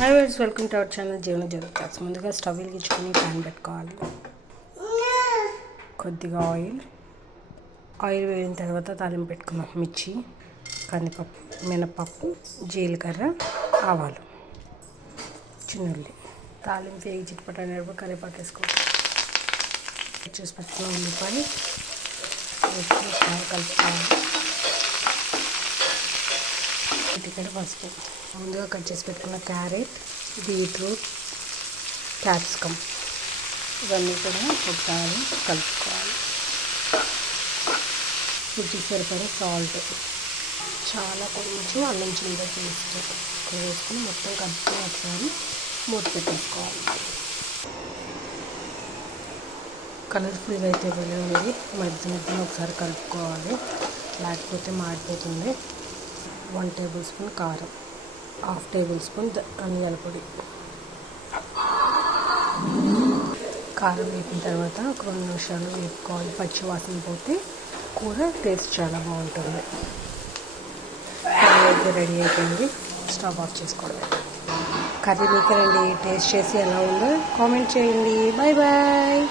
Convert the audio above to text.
Hi friends, welcome to our channel జీవన జరుగుతాయి. ముందుగా స్టవ్ వెలిగించుకొని ప్యాన్ పెట్టుకోవాలి. కొద్దిగా ఆయిల్ వేడిన తర్వాత తాలింపు పెట్టుకున్నాం. మిర్చి, కందిపప్పు, మినపప్పు, జీలకర్ర, ఆవాలు, చిన్నుల్లి. తాలింపు వేగి చిట్పట అనేప్పుడు కరివేపాకు వేసుకోవాలి. చూసి పెట్టుకున్న ఉల్లిపాయ కలుపుకోవాలి. చిటికెడు పసుపు, ముందుగా కట్ చేసి పెట్టుకున్న క్యారెట్, బీట్రూట్, క్యాప్సికమ్ ఇవన్నీ కూడా ఒకసారి కలుపుకోవాలి. రుచికి సరిపడే సాల్ట్, చాలా కొంచెం అల్లం చిన్న పేస్ట్ వేసుకుని మొత్తం కలుపుకొని ఒకసారి మూత పెట్టేసుకోవాలి. కలర్ఫుల్గా అయితే వెళ్ళి మధ్య ఒకసారి కలుపుకోవాలి, లేకపోతే మాడిపోతుంది. 1 టేబుల్ స్పూన్ కారం, 1/2 టేబుల్ స్పూన్ ధనియాల పొడి. కారం వేపిన తర్వాత ఒక 2 నిమిషాలు వేపుకోవాలి. పచ్చి వాసన పోతే కూర టేస్ట్ చాలా బాగుంటుంది. కర్రీ అయితే రెడీ అయిపోయింది. స్టవ్ ఆఫ్ చేసుకోవాలి. కర్రీ మీకు రండి, టేస్ట్ చేసి ఎలా ఉందో కామెంట్ చేయండి. Bye bye.